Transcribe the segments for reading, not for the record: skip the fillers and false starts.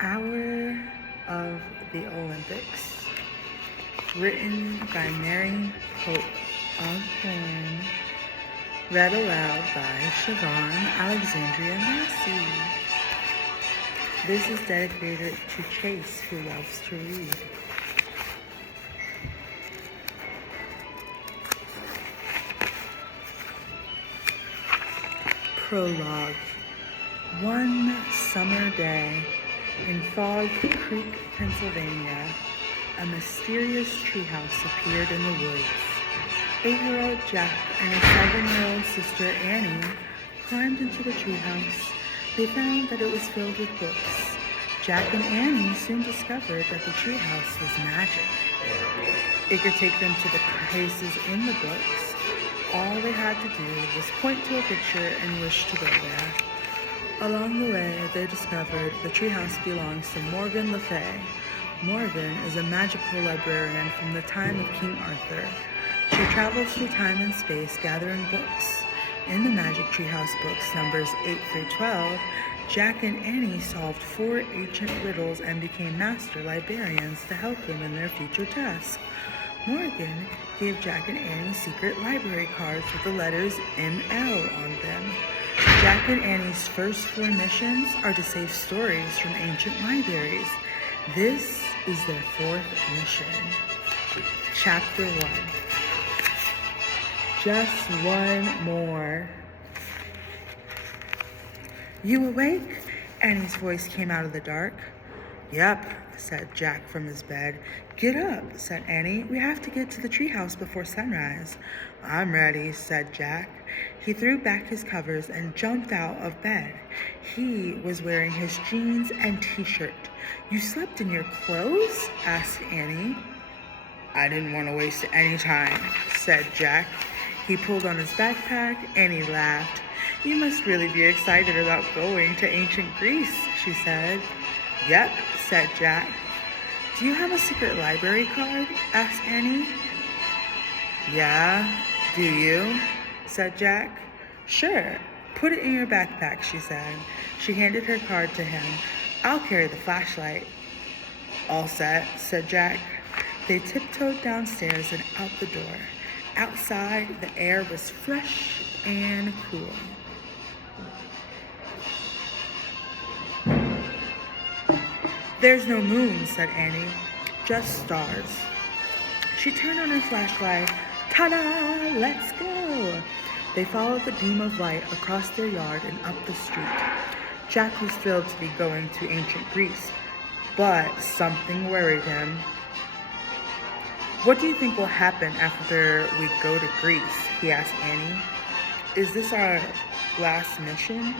Hour of the Olympics, written by Mary Hope Osborne, read aloud by Siobhan Alexandria Massey. This is dedicated to Chase, who loves to read. Prologue. One summer day, in Fog Creek, Pennsylvania, a mysterious treehouse appeared in the woods. 8-year-old Jack and his 7-year-old sister Annie climbed into the treehouse. They found that it was filled with books. Jack and Annie soon discovered that the treehouse was magic. It could take them to the places in the books. All they had to do was point to a picture and wish to go there. Along the way, they discovered the treehouse belongs to Morgan Le Fay. Morgan is a magical librarian from the time of King Arthur. She travels through time and space gathering books. In the Magic Treehouse books, numbers 8 through 12, Jack and Annie solved 4 ancient riddles and became master librarians to help them in their future tasks. Morgan gave Jack and Annie secret library cards with the letters ML on them. Jack and Annie's first 4 missions are to save stories from ancient libraries. This is their 4th mission. Chapter 1. Just one more. You awake? Annie's voice came out of the dark. Yep, said Jack from his bed. Get up, said Annie. We have to get to the treehouse before sunrise. I'm ready, said Jack. He threw back his covers and jumped out of bed. He was wearing his jeans and t-shirt. You slept in your clothes? Asked Annie. I didn't want to waste any time, said Jack. He pulled on his backpack. Annie laughed. You must really be excited about going to ancient Greece, she said. Yep, said Jack. Do you have a secret library card? Asked Annie. Yeah, do you? Said Jack. Sure, put it in your backpack, she said. She handed her card to him. I'll carry the flashlight. All set, said Jack. They tiptoed downstairs and out the door. Outside, the air was fresh and cool. There's no moon, said Annie. Just stars. She turned on her flashlight. Ta-da! Let's go! They followed the beam of light across their yard and up the street. Jack was thrilled to be going to ancient Greece, but something worried him. What do you think will happen after we go to Greece? He asked Annie. Is this our last mission?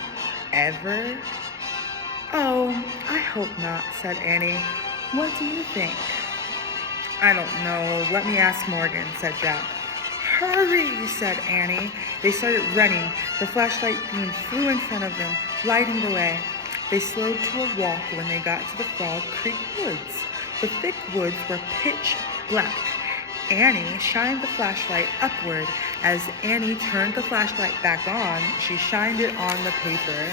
Ever? Oh, I hope not, said Annie. What do you think? I don't know. Let me ask Morgan, said Jack. Hurry, said Annie. They started running. The flashlight beam flew in front of them, lighting the way. They slowed to a walk when they got to the Frog Creek woods. The thick woods were pitch black. Annie shined the flashlight upward. As Annie turned the flashlight back on, she shined it on the paper.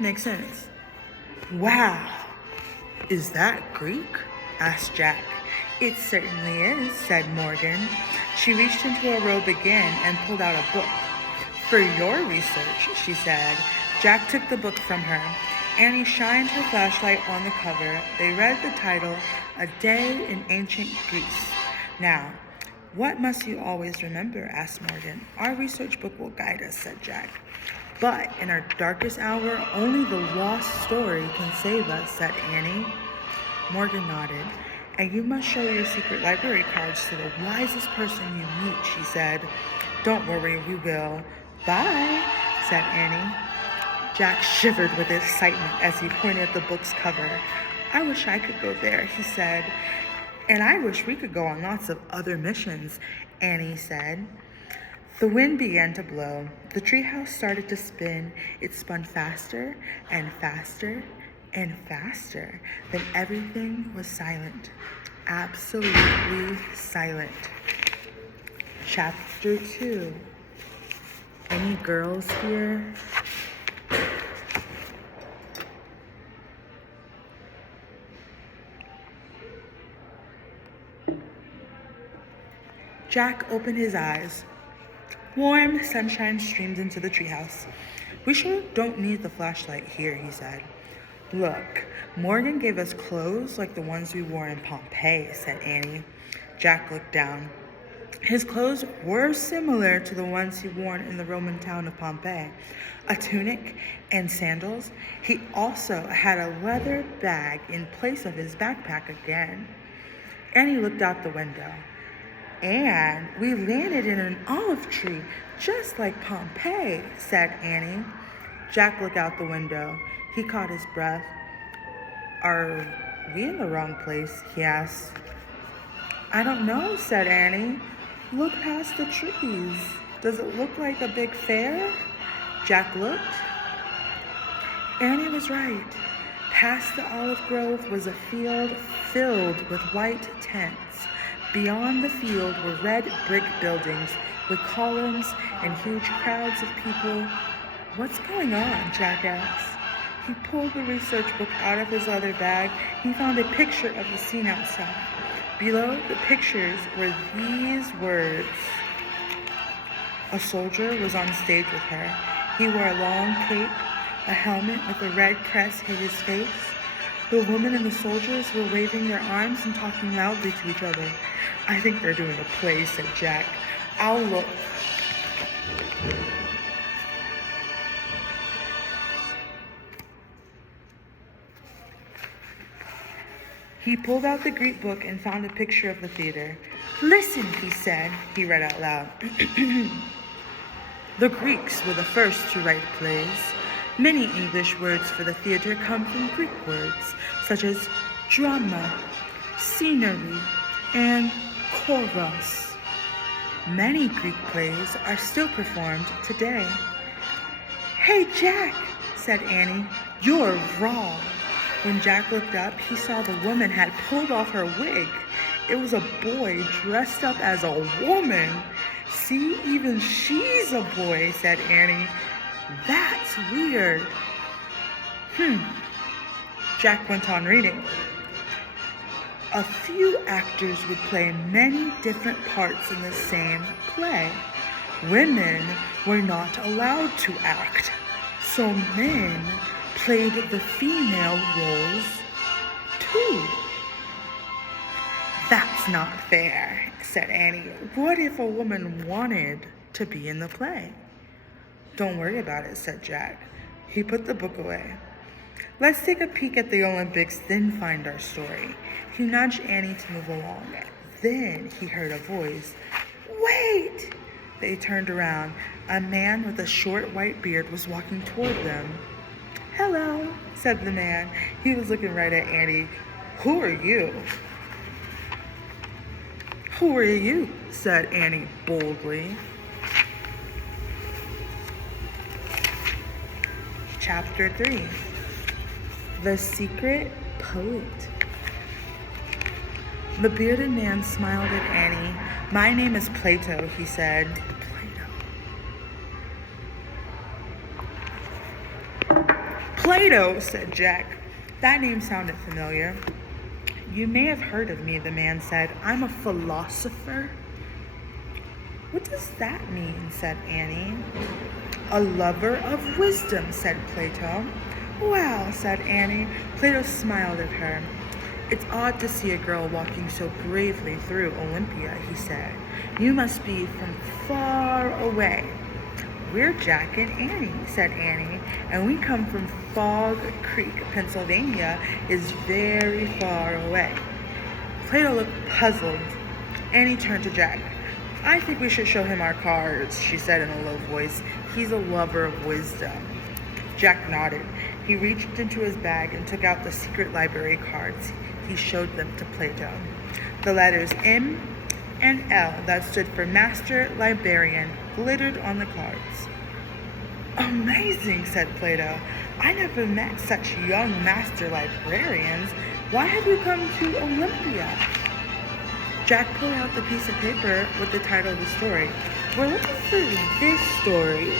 Makes sense. Wow, is that Greek? Asked Jack. It certainly is, said Morgan. She reached into her robe again and pulled out a book. For your research, she said. Jack took the book from her. Annie shined her flashlight on the cover. They read the title, A Day in Ancient Greece. Now, what must you always remember? Asked Morgan. Our research book will guide us, said Jack. But in our darkest hour, only the lost story can save us, said Annie. Morgan nodded. And you must show your secret library cards to the wisest person you meet, she said. Don't worry, we will. Bye, said Annie. Jack shivered with excitement as he pointed at the book's cover. I wish I could go there, he said. And I wish we could go on lots of other missions, Annie said. The wind began to blow. The treehouse started to spin. It spun faster and faster and faster. Then everything was silent. Absolutely silent. Chapter 2. Any girls here? Jack opened his eyes. Warm sunshine streamed into the treehouse. We sure don't need the flashlight here, he said. Look, Morgan gave us clothes like the ones we wore in Pompeii, said Annie. Jack looked down. His clothes were similar to the ones he wore in the Roman town of Pompeii, a tunic and sandals. He also had a leather bag in place of his backpack again. Annie looked out the window. And we landed in an olive tree, just like Pompeii, said Annie. Jack looked out the window. He caught his breath. Are we in the wrong place? He asked. I don't know, said Annie. Look past the trees. Does it look like a big fair? Jack looked. Annie was right. Past the olive grove was a field filled with white tents. Beyond the field were red brick buildings with columns and huge crowds of people. What's going on? Jack asked. He pulled the research book out of his leather bag. He found a picture of the scene outside. Below the pictures were these words. A soldier was on stage with her. He wore a long cape. A helmet with a red crest hid his face. The woman and the soldiers were waving their arms and talking loudly to each other. I think they're doing a play, said Jack. I'll look. He pulled out the Greek book and found a picture of the theater. Listen, he said. He read out loud. The Greeks were the first to write plays. Many English words for the theater come from Greek words, such as drama, scenery, and chorus. Many Greek plays are still performed today. Hey, Jack, said Annie, you're wrong. When Jack looked up, he saw the woman had pulled off her wig. It was a boy dressed up as a woman. See, even she's a boy, said Annie. That's weird. Jack went on reading. A few actors would play many different parts in the same play. Women were not allowed to act, so men played the female roles too. That's not fair, said Annie. What if a woman wanted to be in the play? Don't worry about it, said Jack. He put the book away. Let's take a peek at the Olympics, then find our story. He nudged Annie to move along. Then he heard a voice. Wait! They turned around. A man with a short white beard was walking toward them. Hello, said the man. He was looking right at Annie. Who are you? Who are you? Said Annie boldly. Chapter 3. The Secret Poet. The bearded man smiled at Annie. My name is Plato, he said. Plato, said Jack. That name sounded familiar. You may have heard of me, the man said. I'm a philosopher. What does that mean, said Annie. A lover of wisdom, said Plato. Well, said Annie. Plato smiled at her. It's odd to see a girl walking so bravely through Olympia, he said. You must be from far away. We're Jack and Annie, said Annie, and we come from Fog Creek, Pennsylvania, is very far away. Plato looked puzzled. Annie turned to Jack. I think we should show him our cards, she said in a low voice. He's a lover of wisdom. Jack nodded. He reached into his bag and took out the secret library cards. He showed them to Plato. The letters M and L that stood for Master Librarian glittered on the cards. Amazing, said Plato. I never met such young master librarians. Why have you come to Olympia? Jack pulled out the piece of paper with the title of the story. We're looking for this story.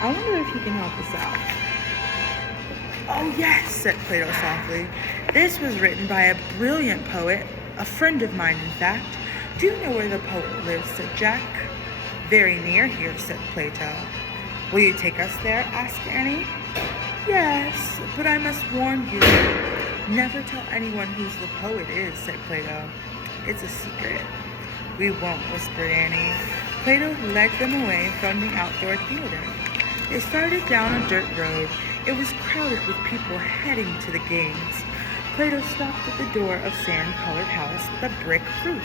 I wonder if he can help us out. Oh yes, said Plato softly. This was written by a brilliant poet, a friend of mine in fact. Do you know where the poet lives, said Jack. Very near here, said Plato. Will you take us there, asked Annie. Yes, but I must warn you. Never tell anyone who the poet is, said Plato. It's a secret. We won't, whispered Annie. Plato led them away from the outdoor theater. They started down a dirt road. It was crowded with people heading to the games. Plato stopped at the door of sand-colored house with a brick roof.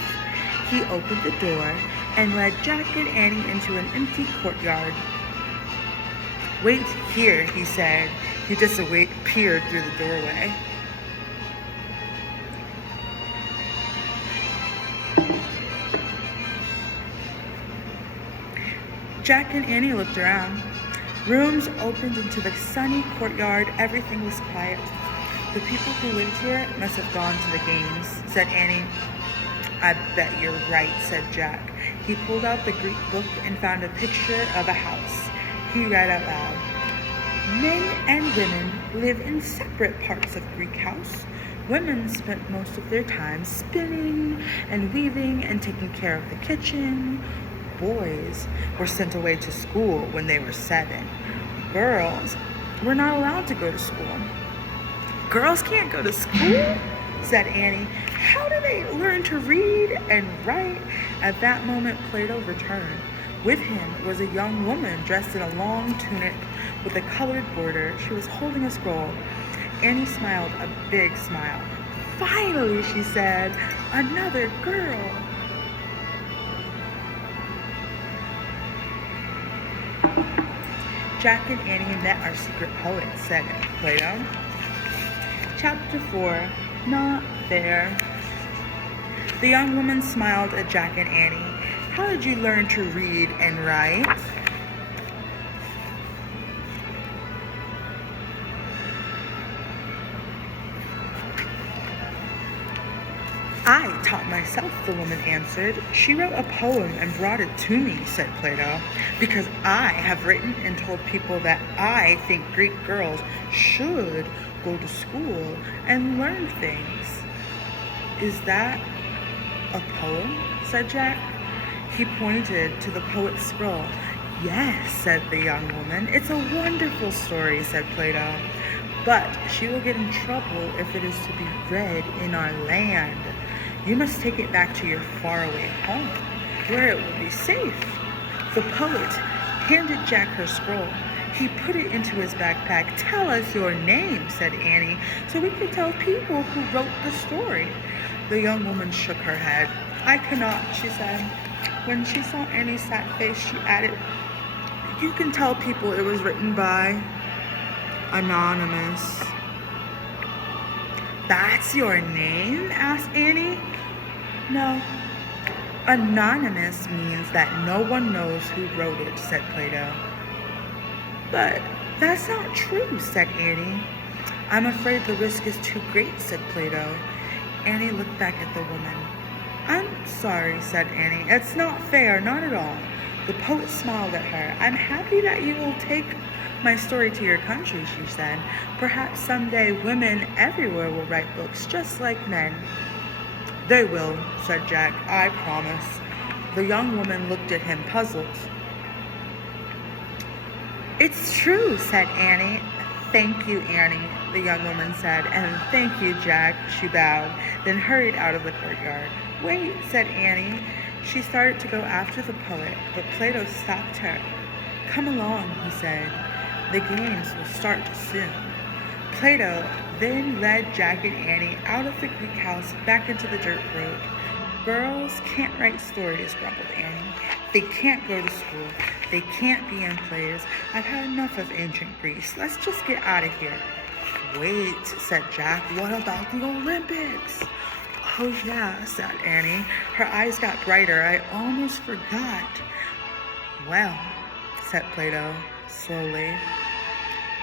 He opened the door and led Jack and Annie into an empty courtyard. Wait here, he said. He disappeared through the doorway. Jack and Annie looked around. Rooms opened into the sunny courtyard. Everything was quiet. The people who lived here must have gone to the games, said Annie. I bet you're right, said Jack. He pulled out the Greek book and found a picture of a house. He read out loud. Men and women live in separate parts of Greek house. Women spent most of their time spinning and weaving and taking care of the kitchen. Boys were sent away to school when they were 7. Girls were not allowed to go to school. Girls can't go to school? Said Annie. How do they learn to read and write? At that moment, Plato returned. With him was a young woman dressed in a long tunic with a colored border. She was holding a scroll. Annie smiled a big smile. Finally, she said, another girl. Jack and Annie met our secret poet, said Plato. Chapter 4, Not There. The young woman smiled at Jack and Annie. How did you learn to read and write? I taught myself, the woman answered. She wrote a poem and brought it to me, said Plato, because I have written and told people that I think Greek girls should go to school and learn things. Is that a poem? Said Jack. He pointed to the poet's scroll. Yes, said the young woman. It's a wonderful story, said Plato. But she will get in trouble if it is to be read in our land. You must take it back to your faraway home, where it will be safe. The poet handed Jack her scroll. He put it into his backpack. Tell us your name, said Annie, so we can tell people who wrote the story. The young woman shook her head. I cannot, she said. When she saw Annie's sad face, she added, you can tell people it was written by Anonymous. That's your name? Asked Annie. No. Anonymous means that no one knows who wrote it, said Plato. But that's not true, said Annie. I'm afraid the risk is too great, said Plato. Annie looked back at the woman. I'm sorry, said Annie. It's not fair, not at all. The poet smiled at her. I'm happy that you will take my story to your country, she said. Perhaps someday women everywhere will write books just like men. They will, said Jack. I promise. The young woman looked at him, puzzled. It's true, said Annie. Thank you, Annie, the young woman said. And thank you, Jack, she bowed, then hurried out of the courtyard. Wait, said Annie. She started to go after the poet, but Plato stopped her. Come along, he said. The games will start soon. Plato then led Jack and Annie out of the Greek house back into the dirt road. Girls can't write stories, grumbled Annie. They can't go to school. They can't be in plays. I've had enough of ancient Greece. Let's just get out of here. Wait, said Jack. What about the Olympics? Oh yeah, said Annie. Her eyes got brighter. I almost forgot. Well, said Plato slowly,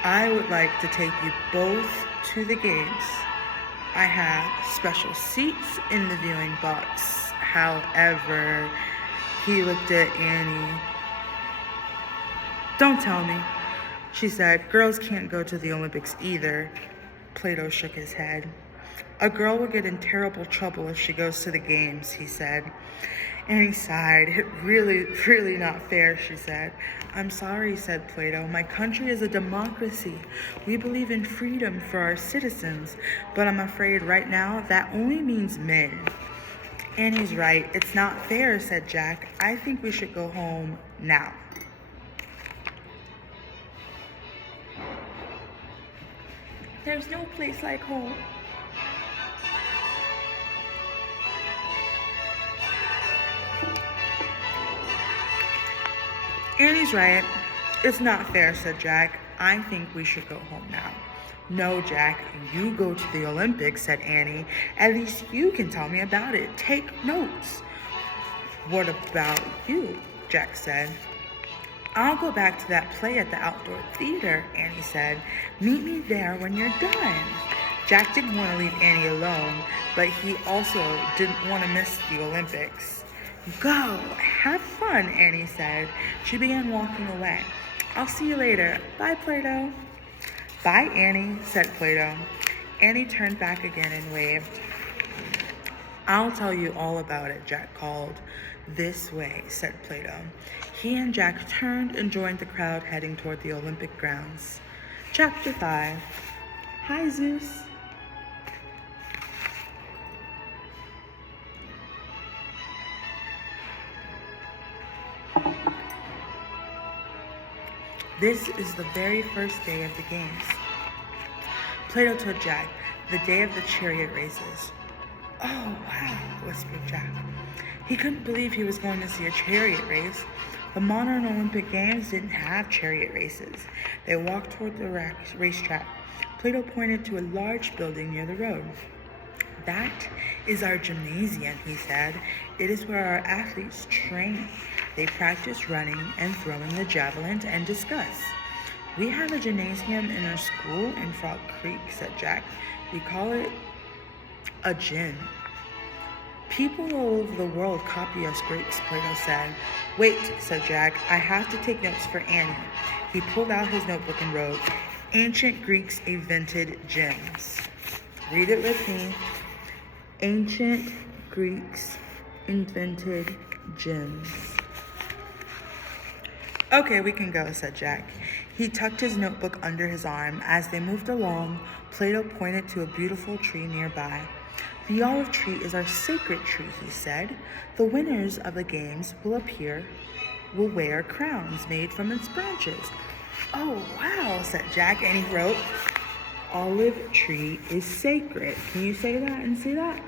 I would like to take you both to the games. I have special seats in the viewing box. However, he looked at Annie. Don't tell me, she said. Girls can't go to the Olympics either. Plato shook his head. A girl will get in terrible trouble if she goes to the games, he said. Annie sighed. Really not fair, she said. I'm sorry, said Plato. My country is a democracy. We believe in freedom for our citizens, but I'm afraid right now that only means men. Annie's right. It's not fair, said Jack. I think we should go home now. There's no place like home. Annie's right. It's not fair, said Jack. I think we should go home now. No, Jack, you go to the Olympics, said Annie. At least you can tell me about it. Take notes. What about you? Jack said. I'll go back to that play at the outdoor theater, Annie said. Meet me there when you're done. Jack didn't want to leave Annie alone, but he also didn't want to miss the Olympics. Go, have fun, Annie said. She began walking away. I'll see you later. Bye, Plato. Bye, Annie, said Plato. Annie turned back again and waved. I'll tell you all about it, Jack called. This way, said Plato. He and Jack turned and joined the crowd heading toward the Olympic grounds. Chapter 5. Hi, Zeus. This is the very first day of the games. Plato told Jack, the day of the chariot races. Oh, wow, whispered Jack. He couldn't believe he was going to see a chariot race. The modern Olympic Games didn't have chariot races. They walked toward the racetrack. Plato pointed to a large building near the road. That is our gymnasium, he said. It is where our athletes train. They practice running and throwing the javelin and discuss. We have a gymnasium in our school in Frog Creek, said Jack. We call it a gym. People all over the world copy us Greeks, Plato said. Wait, said Jack. I have to take notes for Annie. He pulled out his notebook and wrote, Ancient Greeks invented gyms. Read it with me. Ancient Greeks invented gyms. Okay, we can go, said Jack. He tucked his notebook under his arm. As they moved along, Plato pointed to a beautiful tree nearby. The olive tree is our sacred tree, he said. The winners of the games will wear crowns made from its branches. Oh, wow, said Jack, and he wrote, Olive tree is sacred. Can you say that and see that?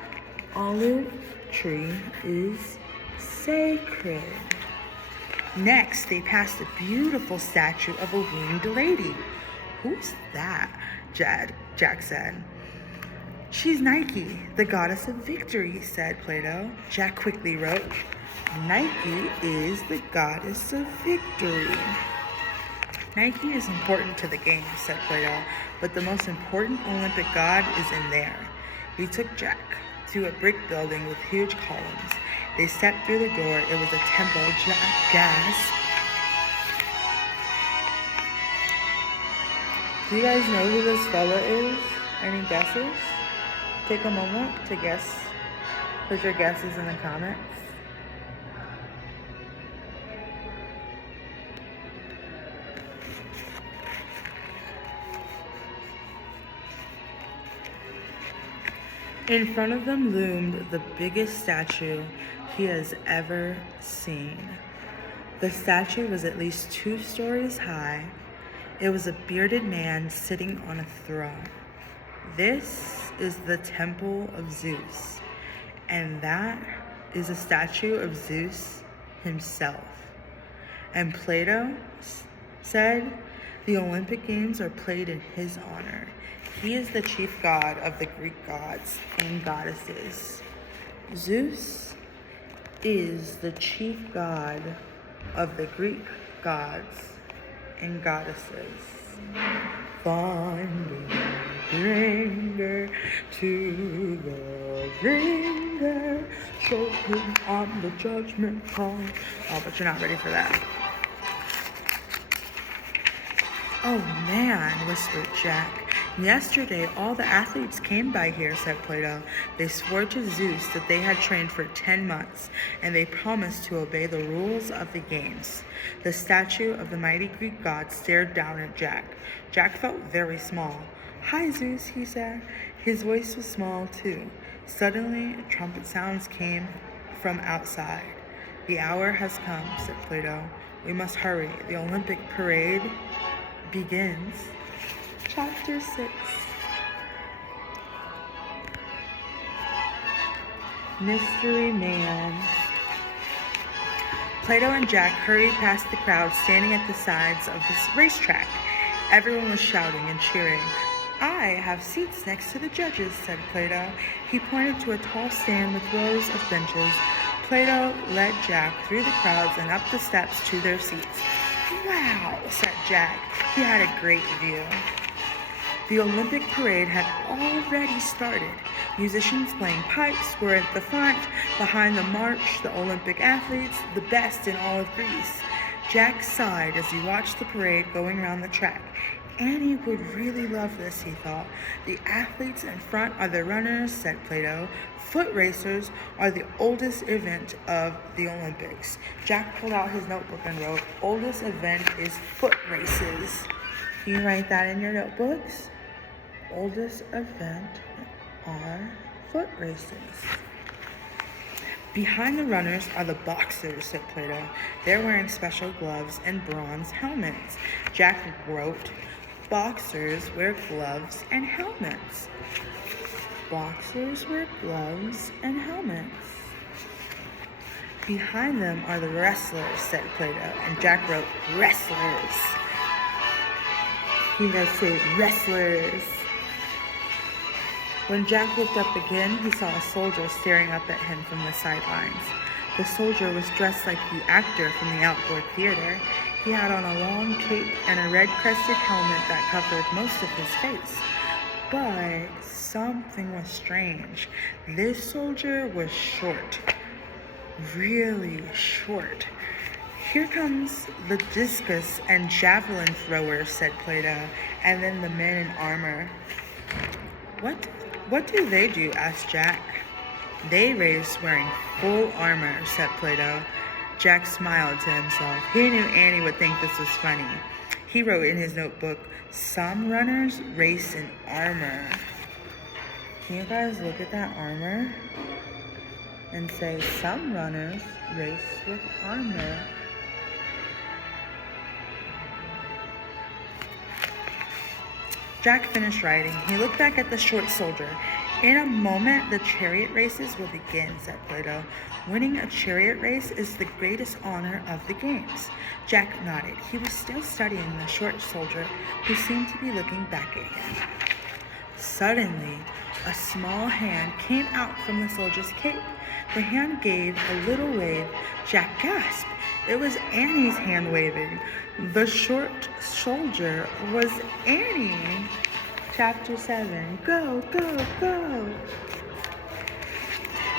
Olive tree is sacred. Next, they passed a beautiful statue of a winged lady. Who's that? Jack said. She's Nike, the goddess of victory, said Plato. Jack quickly wrote, Nike is the goddess of victory. Nike is important to the game, said Plato, but the most important Olympic god is in there. He took Jack to a brick building with huge columns. They stepped through the door. It was a temple. Jack gasped. Do you guys know who this fella is? Any guesses? Take a moment to guess. Put your guesses in the comments. In front of them loomed the biggest statue he has ever seen. The statue was at least 2 stories high. It was a bearded man sitting on a throne. This is the temple of Zeus, and that is a statue of Zeus himself. And Plato said the Olympic Games are played in his honor. He is the chief god of the Greek gods and goddesses. Zeus is the chief god of the Greek gods and goddesses. Finger to the ringer, show him on the judgment call. Oh, but you're not ready for that. "Oh man," whispered Jack. "Yesterday all the athletes came by here," said Plato. "They swore to Zeus that they had trained for 10 months, and they promised to obey the rules of the games." The statue of the mighty Greek god stared down at Jack. Jack felt very small. "Hi, Zeus," he said. His voice was small, too. Suddenly, trumpet sounds came from outside. "The hour has come," said Plato. "We must hurry. The Olympic parade begins." Chapter 6. Mystery Man. Plato and Jack hurried past the crowd standing at the sides of this racetrack. Everyone was shouting and cheering. "I have seats next to the judges," said Plato. He pointed to a tall stand with rows of benches. Plato led Jack through the crowds and up the steps to their seats. "Wow," said Jack. He had a great view. The Olympic parade had already started. Musicians playing pipes were at the front. Behind the march, the Olympic athletes, the best in all of Greece. Jack sighed as he watched the parade going around the track. Annie would really love this, he thought. "The athletes in front are the runners," said Plato. "Foot racers are the oldest event of the Olympics." Jack pulled out his notebook and wrote, "Oldest event is foot races." Can you write that in your notebooks? Oldest event are foot races. "Behind the runners are the boxers," said Plato. "They're wearing special gloves and bronze helmets." Jack wrote, "Boxers wear gloves and helmets." Boxers wear gloves and helmets. "Behind them are the wrestlers," said Plato, and Jack wrote, "Wrestlers." He does say wrestlers. When Jack looked up again, he saw a soldier staring up at him from the sidelines. The soldier was dressed like the actor from the outdoor theater. He had on a long cape and a red-crested helmet that covered most of his face. But something was strange. This soldier was short. Really short. "Here comes the discus and javelin throwers," said Plato, "and then the men in armor." What do they do?" asked Jack. "They race wearing full armor," said Plato. Jack smiled to himself. He knew Annie would think this was funny. He wrote in his notebook, "Some runners race in armor." Can you guys look at that armor and say, "Some runners race with armor"? Jack finished writing. He looked back at the short soldier. "In a moment, the chariot races will begin," said Plato. "Winning a chariot race is the greatest honor of the games." Jack nodded. He was still studying the short soldier, who seemed to be looking back at him. Suddenly, a small hand came out from the soldier's cape. The hand gave a little wave. Jack gasped. It was Annie's hand waving. The short soldier was Annie. Chapter 7. Go, go, go.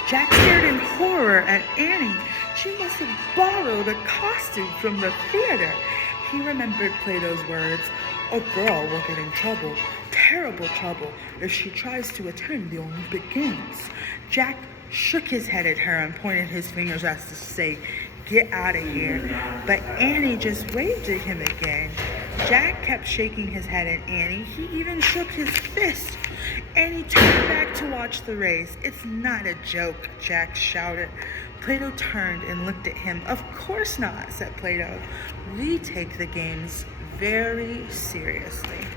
Jack stared in horror at Annie. She must have borrowed a costume from the theater. He remembered Plato's words. "A girl will get in trouble, terrible trouble, if she tries to attend the Olympic Games." Jack shook his head at her and pointed his fingers as to say, "Get out of here." But Annie just waved at him again. Jack kept shaking his head at Annie. He even shook his fist. Annie turned back to watch the race. "It's not a joke," Jack shouted. Plato turned and looked at him. "Of course not," said Plato. "We take the games very seriously."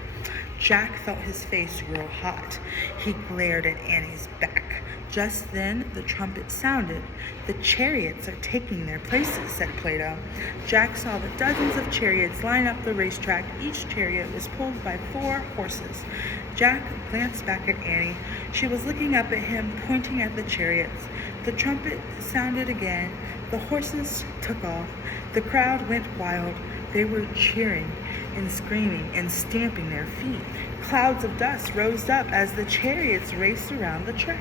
Jack felt his face grow hot. He glared at Annie's back. Just then, the trumpet sounded. "The chariots are taking their places," said Plato. Jack saw the dozens of chariots line up the racetrack. Each chariot was pulled by 4 horses. Jack glanced back at Annie. She was looking up at him, pointing at the chariots. The trumpet sounded again. The horses took off. The crowd went wild. They were cheering and screaming and stamping their feet. Clouds of dust rose up as the chariots raced around the track.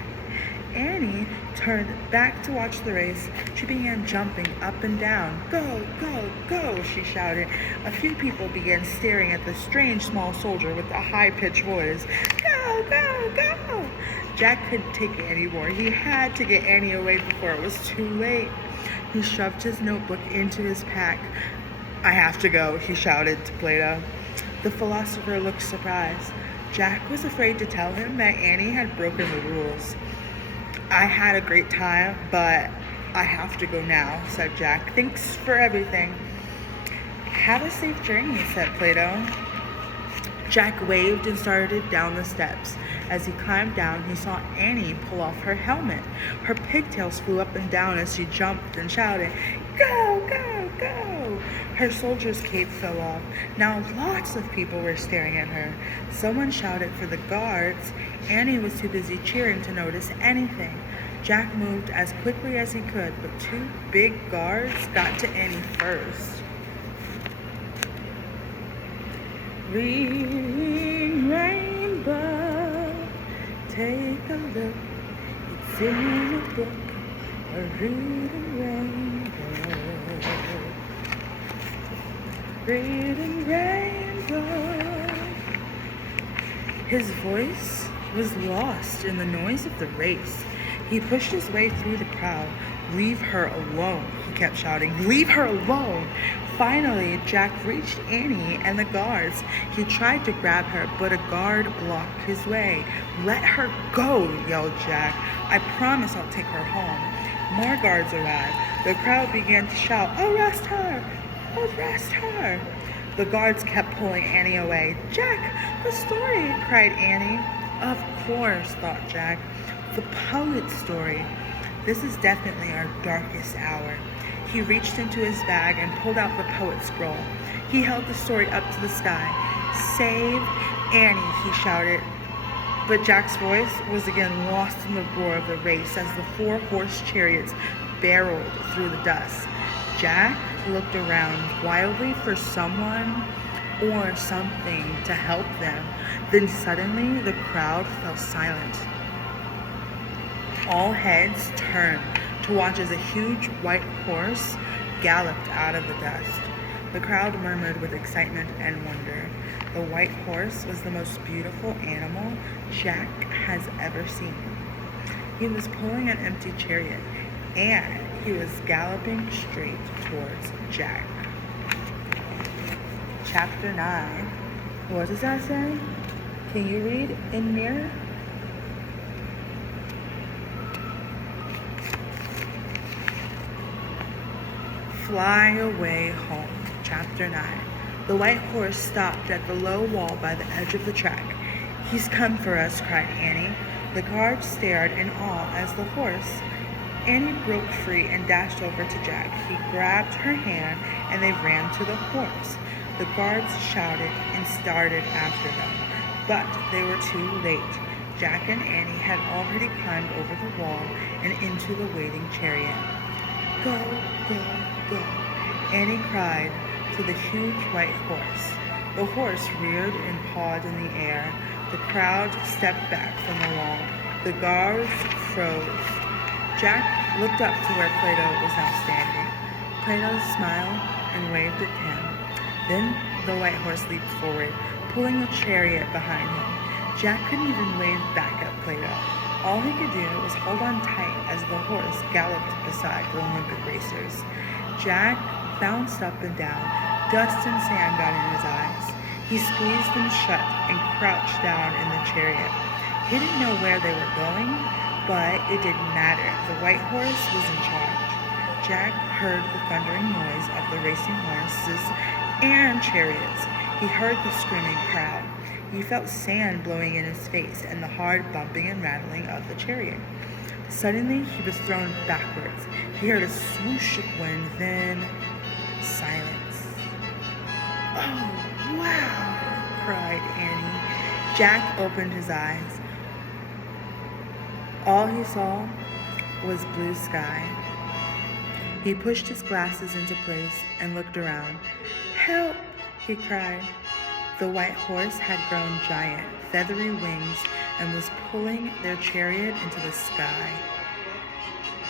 Annie turned back to watch the race. She began jumping up and down. Go, go, go, she shouted. A few people began staring at the strange small soldier with the high-pitched voice. Go, go, go! Jack couldn't take it anymore. He had to get Annie away before it was too late. He shoved his notebook into his pack. I have to go, he shouted to Plato. The philosopher looked surprised. Jack was afraid to tell him that Annie had broken the rules. I had a great time, but I have to go now, said Jack. Thanks for everything. Have a safe journey, said Plato. Jack waved and started down the steps. As he climbed down, he saw Annie pull off her helmet. Her pigtails flew up and down as she jumped and shouted, Go, go, go! Her soldier's cape fell off. Now lots of people were staring at her. Someone shouted for the guards. Annie was too busy cheering to notice anything. Jack moved as quickly as he could, but two big guards got to Annie first. Reading rainbow, take a look, it's in a book, a reading rainbow. Reading rainbow. His voice was lost in the noise of the race. He pushed his way through the crowd. Leave her alone, he kept shouting. Leave her alone! Finally, Jack reached Annie and the guards. He tried to grab her, but a guard blocked his way. Let her go, yelled Jack. I promise I'll take her home. More guards arrived. The crowd began to shout, Arrest her! Arrest her! The guards kept pulling Annie away. Jack, the story, cried Annie. Of course, thought Jack. The poet's story. This is definitely our darkest hour. He reached into his bag and pulled out the poet's scroll. He held the story up to the sky. Save Annie, he shouted. But Jack's voice was again lost in the roar of the race as the 4-horse chariots barreled through the dust. Jack looked around wildly for someone or something to help them. Then suddenly the crowd fell silent. All heads turned to watch as a huge white horse galloped out of the dust. The crowd murmured with excitement and wonder. The white horse was the most beautiful animal Jack has ever seen. He was pulling an empty chariot, and he was galloping straight towards Jack. Chapter 9. What does that say? Can you read in mirror? Fly away home. Chapter 9. The white horse stopped at the low wall by the edge of the track. He's come for us, cried Annie. The guards stared in awe as the horse. Annie broke free and dashed over to Jack. He grabbed her hand and they ran to the horse. The guards shouted and started after them, but they were too late. Jack and Annie had already climbed over the wall and into the waiting chariot. Go, go, go, Annie cried to the huge white horse. The horse reared and pawed in the air. The crowd stepped back from the wall. The guards froze. Jack looked up to where Plato was now standing. Plato smiled and waved at him. Then the white horse leaped forward, pulling the chariot behind him. Jack couldn't even wave back at Plato. All he could do was hold on tight as the horse galloped beside the Olympic racers. Jack bounced up and down. Dust and sand got in his eyes. He squeezed them shut and crouched down in the chariot. He didn't know where they were going, but it didn't matter. The white horse was in charge. Jack heard the thundering noise of the racing horses and chariots. He heard the screaming crowd. He felt sand blowing in his face and the hard bumping and rattling of the chariot. Suddenly, he was thrown backwards. He heard a swoosh of wind, then silence. Oh, wow, cried Annie. Jack opened his eyes. All he saw was blue sky. He pushed his glasses into place and looked around. Help, he cried. The white horse had grown giant. Feathery wings and was pulling their chariot into the sky.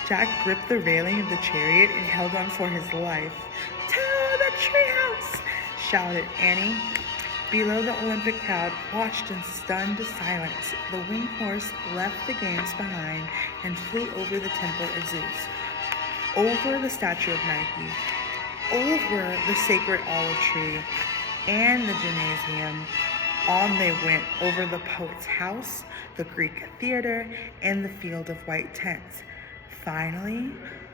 Jack gripped the railing of the chariot and held on for his life. "To the treehouse!" shouted Annie. Below, the Olympic crowd watched in stunned silence. The winged horse left the games behind and flew over the temple of Zeus, over the statue of Nike, over the sacred olive tree and the gymnasium. On they went, over the poet's house, the Greek theater, and the field of white tents. Finally,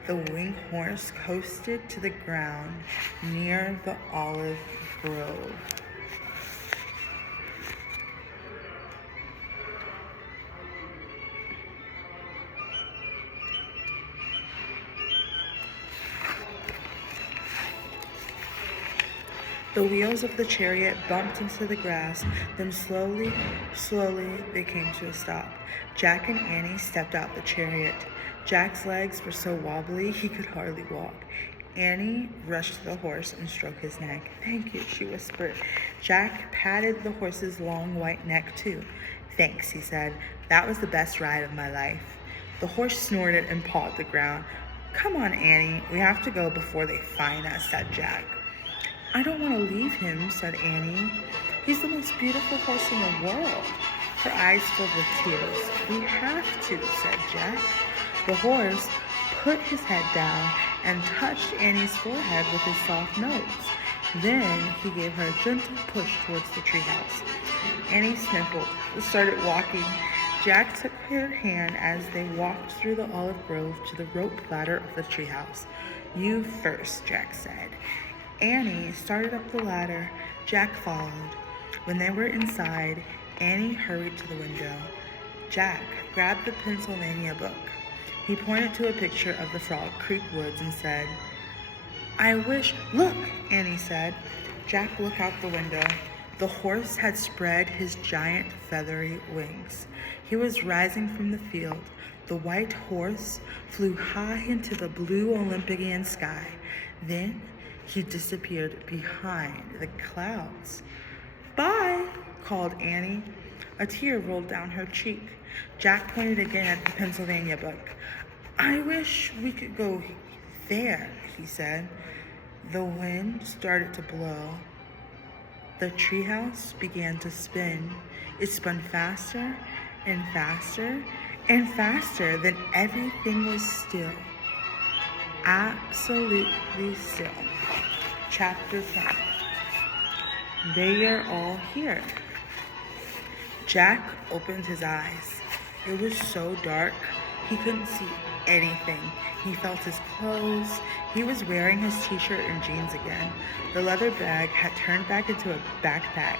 the winged horse coasted to the ground near the olive grove. The wheels of the chariot bumped into the grass, then slowly, they came to a stop. Jack and Annie stepped out the chariot. Jack's legs were so wobbly he could hardly walk. Annie rushed to the horse and stroked his neck. "Thank you," she whispered. Jack patted the horse's long white neck too. "Thanks," he said. "That was the best ride of my life." The horse snorted and pawed the ground. "Come on, Annie, we have to go before they fine us," said Jack. "I don't want to leave him," said Annie. "He's the most beautiful horse in the world." Her eyes filled with tears. "We have to," said Jack. The horse put his head down and touched Annie's forehead with his soft nose. Then he gave her a gentle push towards the treehouse. Annie sniffled and started walking. Jack took her hand as they walked through the olive grove to the rope ladder of the treehouse. "You first," Jack said. Annie started up the ladder. Jack followed. When they were inside, Annie hurried to the window. Jack grabbed the Pennsylvania book. He pointed to a picture of the Frog Creek woods and said, "I wish—" "Look," Annie said. Jack looked out the window. The horse had spread his giant feathery wings. He was rising from the field. The white horse flew high into the blue Olympian sky. Then he disappeared behind the clouds. "Bye," called Annie. A tear rolled down her cheek. Jack pointed again at the Pennsylvania book. "I wish we could go there," he said. The wind started to blow. The treehouse began to spin. It spun faster and faster and faster. Then everything was still. Absolutely still. Chapter 10. They are all here. Jack opened his eyes. It was so dark, he couldn't see anything. He felt his clothes. He was wearing his t-shirt and jeans again. The leather bag had turned back into a backpack.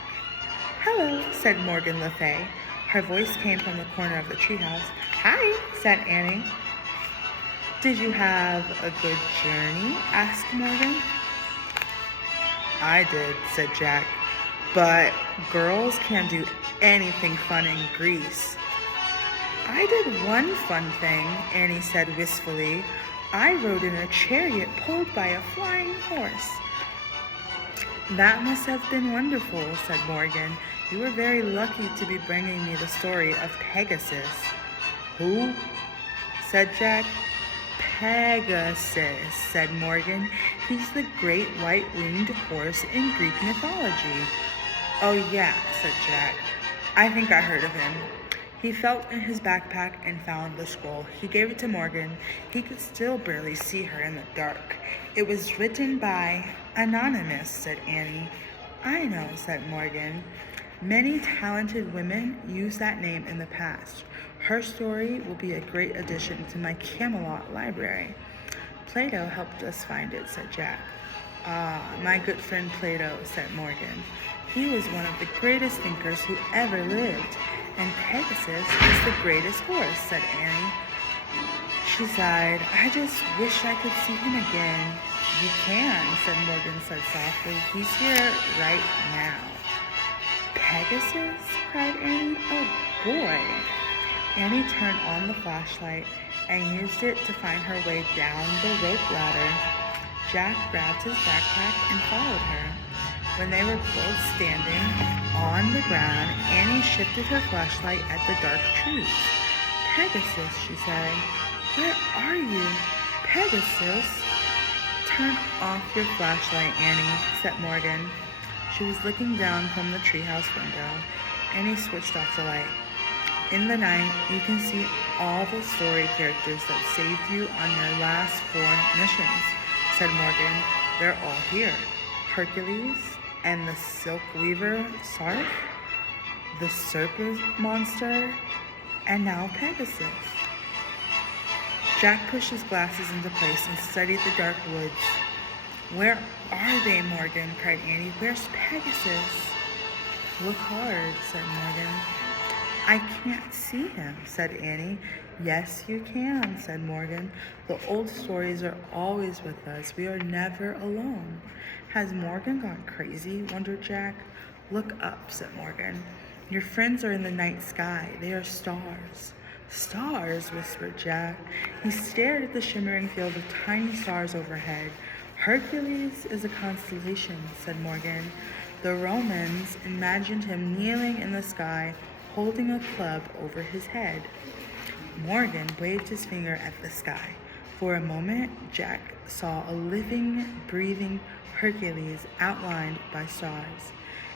"Hello," said Morgan Le Fay. Her voice came from the corner of the treehouse. "Hi," said Annie. "Did you have a good journey?" asked Morgan. "I did," said Jack. "But girls can't do anything fun in Greece." "I did one fun thing," Annie said wistfully. "I rode in a chariot pulled by a flying horse." "That must have been wonderful," said Morgan. "You were very lucky to be bringing me the story of Pegasus." "Who?" said Jack. "Pegasus," said Morgan. "He's the great white-winged horse in Greek mythology." "Oh yeah," said Jack. "I think I heard of him." He felt in his backpack and found the scroll. He gave it to Morgan. He could still barely see her in the dark. "It was written by Anonymous," said Annie. "I know," said Morgan. "Many talented women used that name in the past. Her story will be a great addition to my Camelot library." "Plato helped us find it," said Jack. "Ah, my good friend Plato," said Morgan. "He was one of the greatest thinkers who ever lived. And Pegasus is the greatest horse," said Annie. She sighed. "I just wish I could see him again." "You can," said Morgan softly. "He's here right now." "Pegasus?" cried Annie. "Oh boy." Annie turned on the flashlight and used it to find her way down the rope ladder. Jack grabbed his backpack and followed her. When they were both standing on the ground, Annie shifted her flashlight at the dark trees. "Pegasus," she said. "Where are you? Pegasus?" "Turn off your flashlight, Annie," said Morgan. She was looking down from the treehouse window. Annie switched off the light. "In the night, you can see all the story characters that saved you on your last 4 missions," said Morgan. "They're all here. Hercules and the Silk Weaver Sarf, the Serpent Monster, and now Pegasus." Jack pushed his glasses into place and studied the dark woods. "Where are they, Morgan?" cried Annie. "Where's Pegasus?" "Look hard," said Morgan. "I can't see him," said Annie. "Yes, you can," said Morgan. "The old stories are always with us. We are never alone." "Has Morgan gone crazy?" wondered Jack. "Look up," said Morgan. "Your friends are in the night sky. They are stars." "Stars?" whispered Jack. He stared at the shimmering field of tiny stars overhead. "Hercules is a constellation," said Morgan. "The Romans imagined him kneeling in the sky, holding a club over his head." Morgan waved his finger at the sky. For a moment, Jack saw a living, breathing Hercules outlined by stars.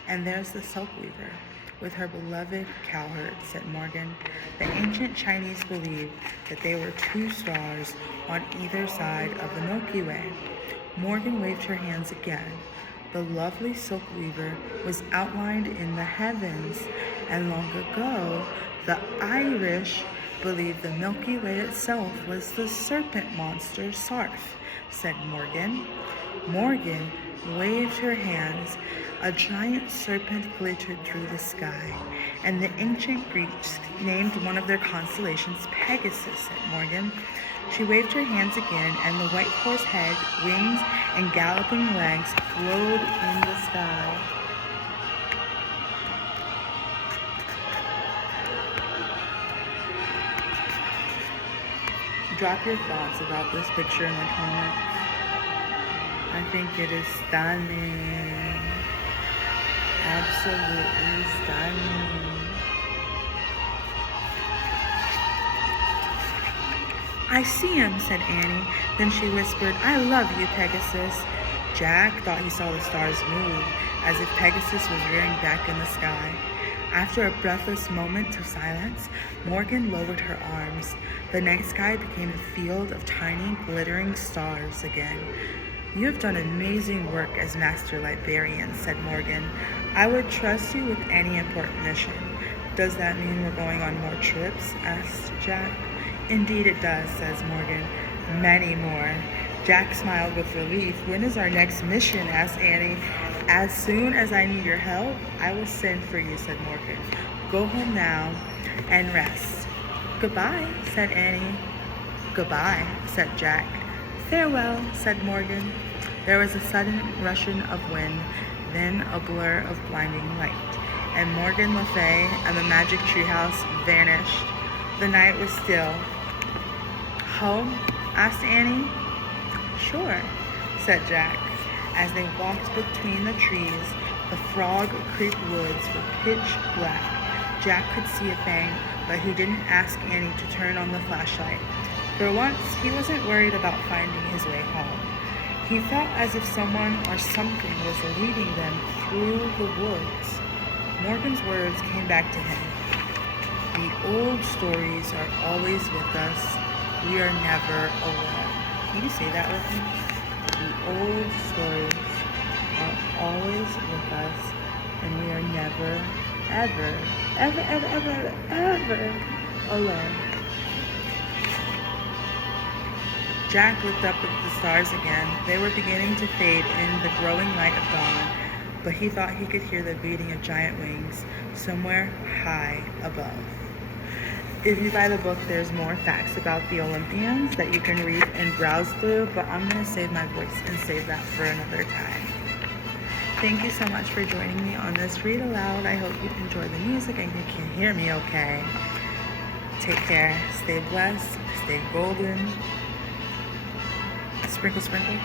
"And there's the Silk Weaver with her beloved cowherd," said Morgan. "The ancient Chinese believed that they were 2 stars on either side of the Milky Way." Morgan waved her hands again. The lovely Silk Weaver was outlined in the heavens, and long ago, the Irish believed the Milky Way itself was the serpent monster Sarf, said Morgan. Morgan waved her hands. A giant serpent glittered through the sky, and the ancient Greeks named one of their constellations Pegasus, said Morgan. She waved her hands again, and the white horse head, wings, and galloping legs flowed in the sky. Drop your thoughts about this picture in the comments. I think it is stunning. Absolutely stunning. "I see him," said Annie. Then she whispered, "I love you, Pegasus." Jack thought he saw the stars move, as if Pegasus was rearing back in the sky. After a breathless moment of silence, Morgan lowered her arms. The night sky became a field of tiny, glittering stars again. "You have done amazing work as Master Librarian," said Morgan. "I would trust you with any important mission." "Does that mean we're going on more trips?" asked Jack. "Indeed it does," says Morgan. "Many more." Jack smiled with relief. "When is our next mission?" asked Annie. "As soon as I need your help, I will send for you," said Morgan. "Go home now and rest." "Goodbye," said Annie. "Goodbye," said Jack. "Farewell," said Morgan. There was a sudden rushing of wind, then a blur of blinding light, and Morgan Le Fay and the magic treehouse vanished. The night was still. "Home?" asked Annie. "Sure," said Jack. As they walked between the trees, the Frog Creek woods were pitch black. Jack could see a thing, but he didn't ask Annie to turn on the flashlight. For once, he wasn't worried about finding his way home. He felt as if someone or something was leading them through the woods. Morgan's words came back to him. "The old stories are always with us. We are never alone." Can you say that with me? The old stories are always with us, and we are never, ever alone. Jack looked up at the stars again. They were beginning to fade in the growing light of dawn, but he thought he could hear the beating of giant wings somewhere high above. If you buy the book, there's more facts about the Olympians that you can read and browse through, but I'm going to save my voice and save that for another time. Thank you so much for joining me on this read aloud. I hope you enjoy the music and you can hear me okay. Take care. Stay blessed. Stay golden. Sprinkle, sprinkle.